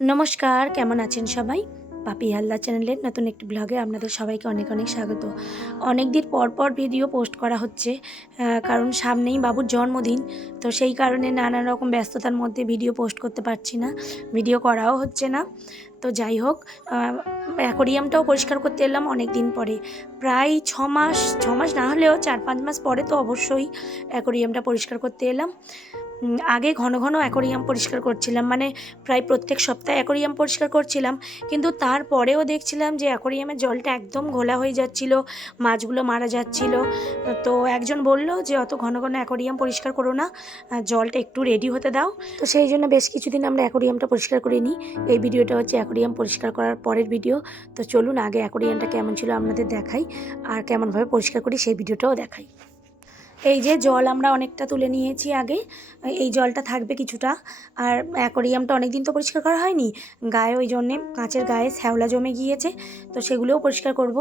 নমস্কার, কেমন আছেন সবাই? পাপি হালদা চ্যানেলের নতুন একটি ব্লগে আপনাদের সবাইকে অনেক অনেক স্বাগত। অনেক দিন পর পর ভিডিও পোস্ট করা হচ্ছে কারণ সামনেই বাবুর জন্মদিন, তো সেই কারণে নানান রকম ব্যস্ততার মধ্যে ভিডিও পোস্ট করতে পারছি না, ভিডিও করাও হচ্ছে না। তো যাই হোক অ্যাকোরিয়ামটাও পরিষ্কার করতে এলাম অনেক দিন পরে। প্রায় ছ মাস ছ মাস না হলেও চার পাঁচ মাস পরে তো অবশ্যই অ্যাকোরিয়ামটা পরিষ্কার করতে এলাম। আগে ঘন ঘন অ্যাকোরিয়াম পরিষ্কার করছিলাম মানে প্রায় প্রত্যেক সপ্তাহে অ্যাকোরিয়াম পরিষ্কার করছিলাম, কিন্তু তারপরেও দেখছিলাম যে অ্যাকোরিয়ামের জলটা একদম ঘোলা হয়ে যাচ্ছিল, মাছগুলো মারা যাচ্ছিল। তো একজন বলল যে, অত ঘন ঘন অ্যাকোরিয়াম পরিষ্কার করো না জলটা একটু রেডি হতে দাও। তো সেই জন্য বেশ কিছুদিন আমরা অ্যাকোরিয়ামটা পরিষ্কার করে নিই। এই ভিডিওটা হচ্ছে অ্যাকোরিয়াম পরিষ্কার করার পরের ভিডিও। তো চলুন আগে অ্যাকোরিয়ামটা কেমন ছিল আপনাদের দেখাই, আর কেমনভাবে পরিষ্কার করি সেই ভিডিওটাও দেখাই। এই যে জল আমরা অনেকটা তুলে নিয়েছি আগে, এই জলটা থাকবে কিছুটা। আর অ্যাকোরিয়ামটা অনেক দিন তো পরিষ্কার করা হয়নি, গায়ে ওই জন্যে কাঁচের গায়ে শ্যাওলা জমে গিয়েছে, তো সেগুলোও পরিষ্কার করব।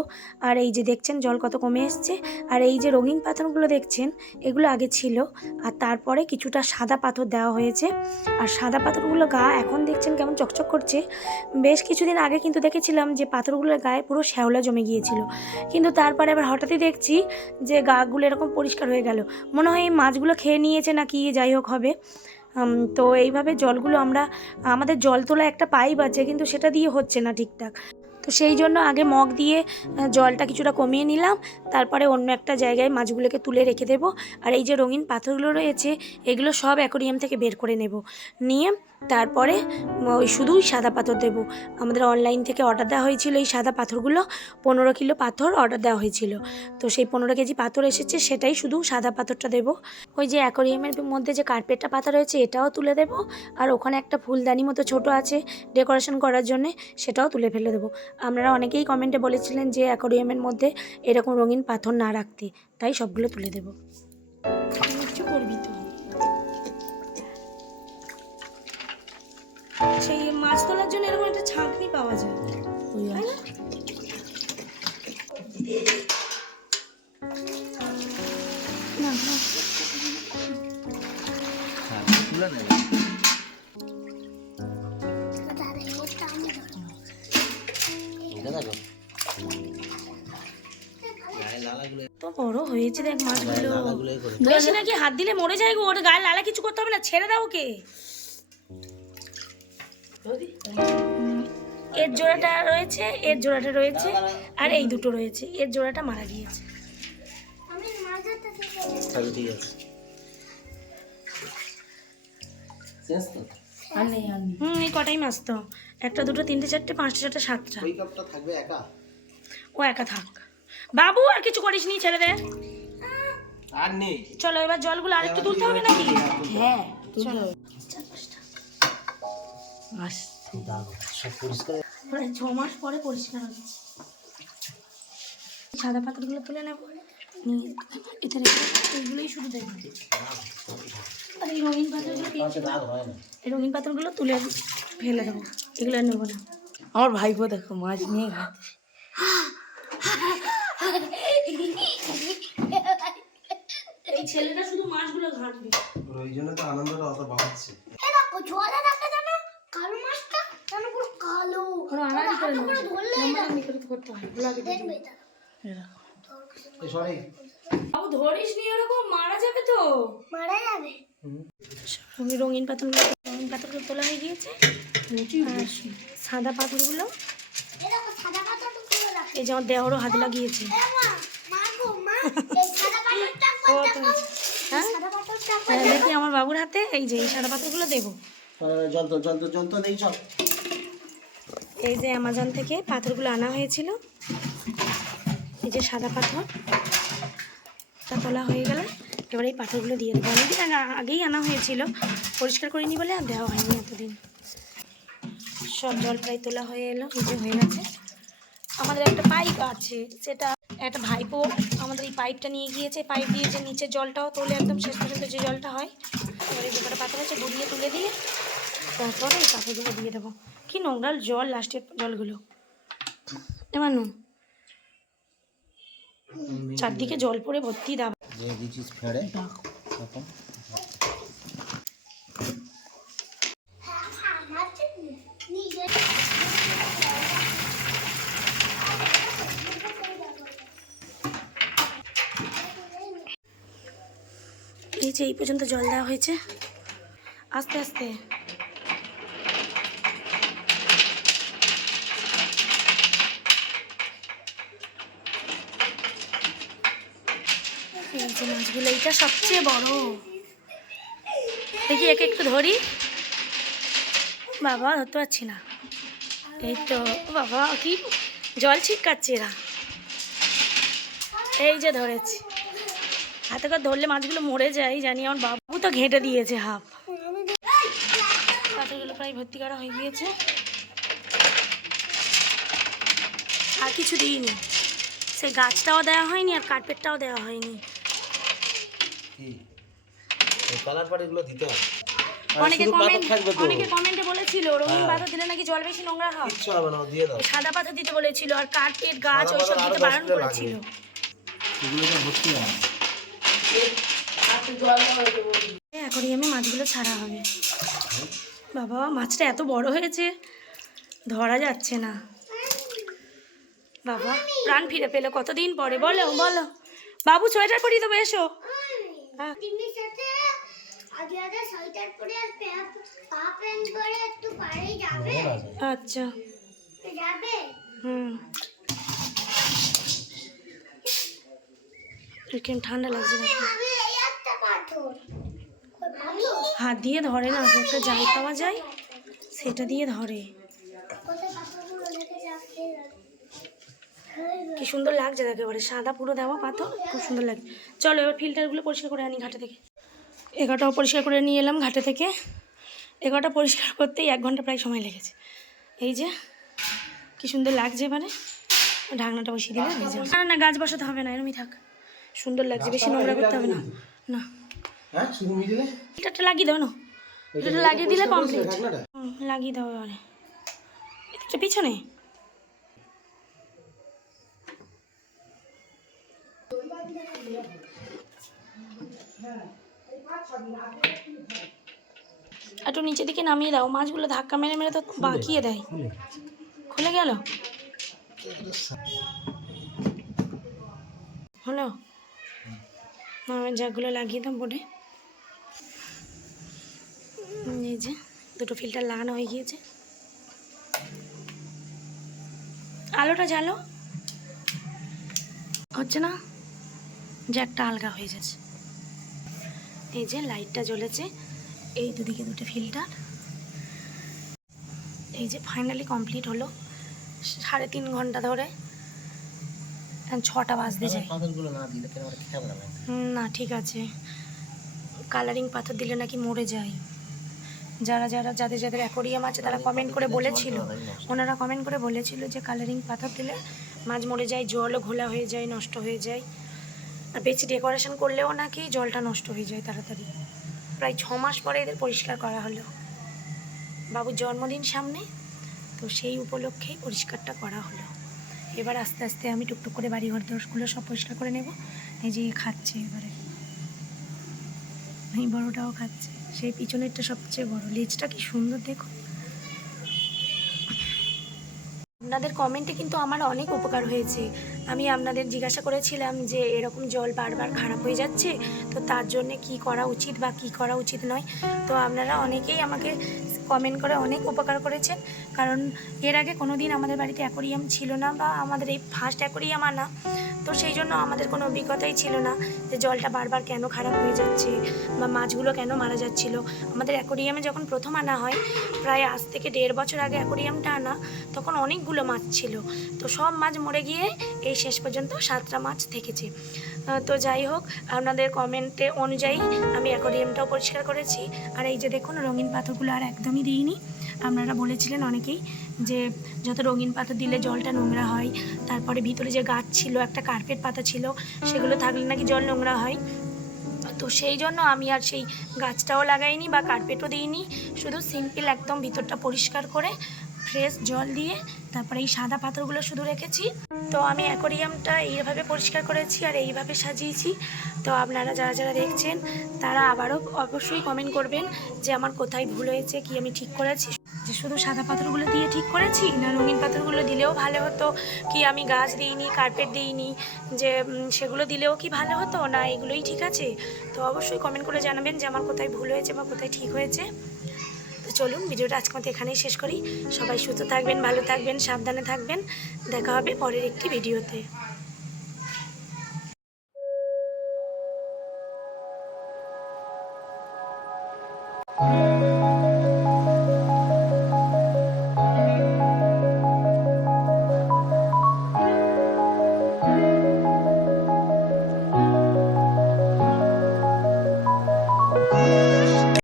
আর এই যে দেখছেন জল কত কমে এসছে, আর এই যে রঙিন পাথরগুলো দেখছেন, এগুলো আগে ছিল, আর তারপরে কিছুটা সাদা পাথর দেওয়া হয়েছে। আর সাদা পাথরগুলো গা এখন দেখছেন কেমন চকচক করছে। বেশ কিছুদিন আগে কিন্তু দেখেছিলাম যে পাথরগুলোর গায়ে পুরো শ্যাওলা জমে গিয়েছিল। কিন্তু তারপরে আবার হঠাৎই দেখছি যে গাগুলো এরকম পরিষ্কার হয়ে গেল। মনে হয় এই মাছগুলো খেয়ে নিয়েছে না কি যাই হোক হবে। তো এইভাবে জলগুলো আমরা, আমাদের জল তোলা একটা পাইপ আছে, কিন্তু সেটা দিয়ে হচ্ছে না ঠিকঠাক। তো সেই জন্য আগে মগ দিয়ে জলটা কিছুটা কমিয়ে নিলাম। তারপরে অন্য একটা জায়গায় মাছগুলোকে তুলে রেখে দেব। আর এই যে রঙিন পাথরগুলো রয়েছে, এগুলো সব অ্যাকোরিয়াম থেকে বের করে নেব। নিয়ে তারপরে ওই শুধুই সাদা পাথর দেবো। আমাদের অনলাইন থেকে অর্ডার দেওয়া হয়েছিল এই সাদা পাথরগুলো, পনেরো কিলো পাথর অর্ডার দেওয়া হয়েছিল। তো সেই পনেরো কেজি পাথর এসেছে, সেটাই শুধু সাদা পাথরটা দেবো। ওই যে অ্যাকোরিয়ামের মধ্যে যে কার্পেটটা পাতা রয়েছে, এটাও তুলে দেবো। আর ওখানে একটা ফুলদানি মতো ছোট আছে ডেকোরেশন করার জন্যে, সেটাও তুলে ফেলে দেবো। আপনারা অনেকেই কমেন্টে বলেছিলেন যে অ্যাকোরিয়ামের মধ্যে এরকম রঙিন পাথর না রাখতে, তাই সবগুলো তুলে দেবো। তোলার জন্য এরকম একটা ছাঁকনি পাওয়া যায়। তাই না? তো বড় হয়েছে দেখ মাছগুলো। বেশি নাকি হাত দিলে মরে যায় গো ওর গায়ে লালা কিছু করতে হবে না ছেড়ে দাও ওকে। এর জোড়াটা রয়েছে এর জোড়াটা রয়েছে আর এই দুটো রয়েছে। এর জোড়াটা মারা গিয়েছে। হুম এই কটাই মাছ তো। একটা দুটো তিনটে চারটে পাঁচটা চারটে সাতটা। ওই কাপটা থাকবে একা? ও একা থাক। বাবু আর কিছু করিস নি ছেড়ে দে আর নেই। চলো এবার জলগুলো আরেকটু তুলতে হবে নাকি? হ্যাঁ চলো। দাও সব পরিষ্কার। প্রায় ছ মাস পরে পরিষ্কার হচ্ছে। সাদা পাথরগুলো তুলে নেব। নিয়ে রেখে এইগুলোই শুধু দেবো আর এই রঙিন পাথরগুলো হয় না। এই রঙিন পাথরগুলো তুলে ফেলে দেবো। এগুলো নেব না। আমার ভাইপো দেখো মাছ নিয়ে খাচ্ছে এই ছেলেটা শুধু মাছগুলো ঘাঁটবে। ওই জন্য তো আনন্দটা অত বাড়ছে ওরা আনাড়ি করে নেব লম্বালম্বি করে তো করতে হয় কেটে দিও। এই সরি। বাবু ধরিস নি ওরকম মারা যাবে তো। মারা যাবে? রঙিন রঙিন পাথরগুলো রঙিন পাথরগুলো তোলা হয়ে গিয়েছে। আর সাদা পাথরগুলো। এই যে আমার দেহরও হাত লাগিয়েছে। হ্যাঁ? হ্যাঁ, দেখি আমার বাবুর হাতে এই যে এই সাদা পাথরগুলো দেবো। জল তো জল তো জল তো নেই, চল। এই যে অ্যামাজন থেকে পাথরগুলো আনা হয়েছিল। এই যে সাদা পাথর তা তোলা হয়ে গেলে। এবার এই পাথরগুলো দিয়ে দেবো। অনেকদিন আগে, আগেই আনা হয়েছিল। পরিষ্কার করিনি বলে আর দেওয়া হয়নি এতদিন। সব জল প্রায় তোলা হয়ে এলো এই যে হয়ে গেছে। আমাদের একটা পাইপ আছে, সেটা একটা ভাইপো আমাদের এই পাইপটা নিয়ে গিয়েছে পাইপ দিয়ে যে নিচের জলটাও তোলে একদম শেষ পর্যন্ত যে জলটা হয় এবার এই যেটা পাতা আছে গড়িয়ে তুলে দিয়ে তারপরে এই পাথরগুলো দিয়ে দেবো। কি নোংরাল জল লাস্টের জলগুলো। এবার নুন। চারদিকে জল পরে ভর্তি দাবা দিচ্ছিস ফেড়ে তখন যে এই পর্যন্ত জল দেওয়া হয়েছে। আস্তে আস্তে। এই যে মাছগুলো এইটা সবচেয়ে বড়। দেখি, একে একটু ধরি। বাবা, ধরতে পারছি না। এই তো, বাবা, কি জল ছিটকাচ্ছে এরা। এই যে ধরেছি। হাতে করে ধরলে মাছগুলো মরে যায় জানি আমার বাবু তো ঘেঁটে দিয়েছে হাফ। পাথরগুলো প্রায় ভর্তি করা হয়ে গিয়েছে। আর কিছু দিইনি। সেই গাছটাও দেওয়া হয়নি আর কার্পেটটাও দেওয়া হয়নি। দিতে আর অনেকে কমেন্ট অনেকে কমেন্টে বলেছিল রঙিন হ্যাঁ। দিলে নাকি জল বেশি নোংরা হয়। হবে না দিয়ে দাও। সাদা পাথর দিতে বলেছিল আর কার্পেট গাছ ওইসব দিতে বারণ করেছিল। এগুলো ভর্তি হবে অ্যাকোরিয়ামে মাছগুলো ছাড়া হবে। বাবা মাছটা এত বড় হয়েছে ধরা যাচ্ছে না। বাবা প্রাণ ফিরে পেল কতদিন পরে? বলো বলো। বাবু সোয়েটার পরিয়ে দেবো এসো। হ্যাঁ। তিন্নির সাথে আগে আগে সোয়েটার পরে আর পা- পা প্যান্ট পরে একটু পাড়ে যাবে আচ্ছা যাবে কেন ঠান্ডা লাগছে হাত দিয়ে ধরে না একটা জাল পাওয়া যায় সেটা দিয়ে ধরে। কি সুন্দর লাগছে এবারে সাদা পুরো দেওয়া পাথর খুব সুন্দর লাগে চলো এবার ফিল্টারগুলো পরিষ্কার করে আনি ঘাটে থেকে। এগারোটাও পরিষ্কার করে নিয়ে এলাম ঘাটে থেকে। এগারোটা পরিষ্কার করতেই এক ঘণ্টা প্রায় সময় লেগেছে। এই যে কি সুন্দর লাগছে এবারে। ঢাকনাটা বসিয়ে দিলে হয়ে যাবে না না গাছ বসাতে হবে না এরমই থাক। সুন্দর লাগছে বেশি নোংরা করতে হবে না। না। হ্যাঁ শুধু মিডিলে ফিল্টারটা লাগিয়ে দাও না। ফিল্টারটা লাগিয়ে দিলে কমপ্লিট লাগিয়ে দাও এবারে। এটা পিছনে। একটু নিচের দিকে নামিয়ে দাও। মাছগুলো ধাক্কা মেরে মেরে তো বাঁকিয়ে দেয়। খুলে খুলে গেল? হলো? জাগুলো লাগিয়ে দাম বোর্ডে। এই যে, দুটো ফিল্টার লাগানো হয়ে গিয়েছে। আলোটা জ্বালো। হচ্ছে না? যে একটা আলগা হয়ে যাচ্ছে। এই যে লাইটটা জ্বলেছে। এই দুদিকে দুটো ফিল্টার। এই যে ফাইনালি কমপ্লিট হলো। সাড়ে তিন ঘণ্টা ধরে। ছটা বাজতে যায়। না ঠিক আছে। কালারিং পাথর দিলে নাকি মরে যায়। যারা যারা যাদের যাদের অ্যাকোরিয়াম আছে তারা কমেন্ট করে বলেছিল। ওনারা কমেন্ট করে বলেছিল যে কালারিং পাথর দিলে মাছ মরে যায় জলও ঘোলা হয়ে যায় নষ্ট হয়ে যায়। আর বেশি ডেকোরেশন করলেও নাকি জলটা নষ্ট হয়ে যায় তাড়াতাড়ি। প্রায় ছ মাস পরে এদের পরিষ্কার করা হলো। বাবুর জন্মদিন সামনে তো সেই উপলক্ষেই পরিষ্কারটা করা হলো। এবার আস্তে আস্তে আমি টুকটুক করে বাড়ি ঘর দোষগুলো সব পরিষ্কার করে নেব। এই যে খাচ্ছে এবারে। এই বড়টাও খাচ্ছে। সেই পিছনেরটা সবচেয়ে বড়। লেজটা কি সুন্দর দেখো। আপনাদের কমেন্টে কিন্তু আমার অনেক উপকার হয়েছে। আমি আপনাদের জিজ্ঞাসা করেছিলাম যে এরকম জল বারবার খারাপ হয়ে যাচ্ছে, তো তার জন্য কি করা উচিত বা কি করা উচিত নয়। তো আপনারা অনেকেই আমাকে কমেন্ট করে অনেক উপকার করেছেন। কারণ এর আগে কোনো দিন আমাদের বাড়িতে অ্যাকোরিয়াম ছিল না বা আমাদের এই ফার্স্ট অ্যাকোরিয়াম আনা, তো সেই জন্য আমাদের কোনো অভিজ্ঞতাই ছিল না যে জলটা বারবার কেন খারাপ হয়ে যাচ্ছে বা মাছগুলো কেন মারা যাচ্ছিল। আমাদের অ্যাকোরিয়ামে যখন প্রথম আনা হয়, প্রায় আজ থেকে দেড় বছর আগে অ্যাকোরিয়ামটা আনা, তখন অনেকগুলো মাছ ছিল। তো সব মাছ মরে গিয়ে এই শেষ পর্যন্ত সাতটা মাছ থেকেছে। তো যাই হোক, আপনাদের কমেন্টে অনুযায়ী আমি অ্যাকোরিয়ামটাও পরিষ্কার করেছি। আর এই যে দেখুন, রঙিন পাথরগুলো আর একদমই দিইনি। আপনারা বলেছিলেন অনেকেই যে যত রঙিন পাথর দিলে জলটা নোংরা হয়, তারপরে ভিতরে যে গাছ ছিল, একটা কার্পেট পাতা ছিল, সেগুলো থাকলে নাকি জল নোংরা হয়। তো সেই জন্য আমি আর সেই গাছটাও লাগাইনি বা কার্পেটও দিইনি, শুধু সিম্পল একদম ভিতরটা পরিষ্কার করে ফ্রেশ জল দিয়ে তারপরে এই সাদা পাথরগুলো শুধু রেখেছি। তো আমি অ্যাকোরিয়ামটা এইভাবে পরিষ্কার করেছি আর এইভাবে সাজিয়েছি। তো আপনারা যারা যারা দেখছেন, তারা আবারও অবশ্যই কমেন্ট করবেন যে আমার কোথায় ভুল হয়েছে, কি আমি ঠিক করেছি। যে শুধু সাদা পাথরগুলো দিয়ে ঠিক করেছি না রঙিন পাথরগুলো দিলেও ভালো হতো? কি আমি গাছ দিইনি কার্পেট দিইনি, যে সেগুলো দিলেও কি ভালো হতো? না, এগুলোই ঠিক আছে। তো অবশ্যই কমেন্ট করে জানাবেন যে আমার কোথায় ভুল হয়েছে বা কোথায় ঠিক হয়েছে। চলুন, ভিডিওটা আজকে মতো এখানেই শেষ করি। সবাই সুস্থ থাকবেন, ভালো থাকবেন, সাবধানে থাকবেন। দেখা হবে পরের একটি ভিডিওতে।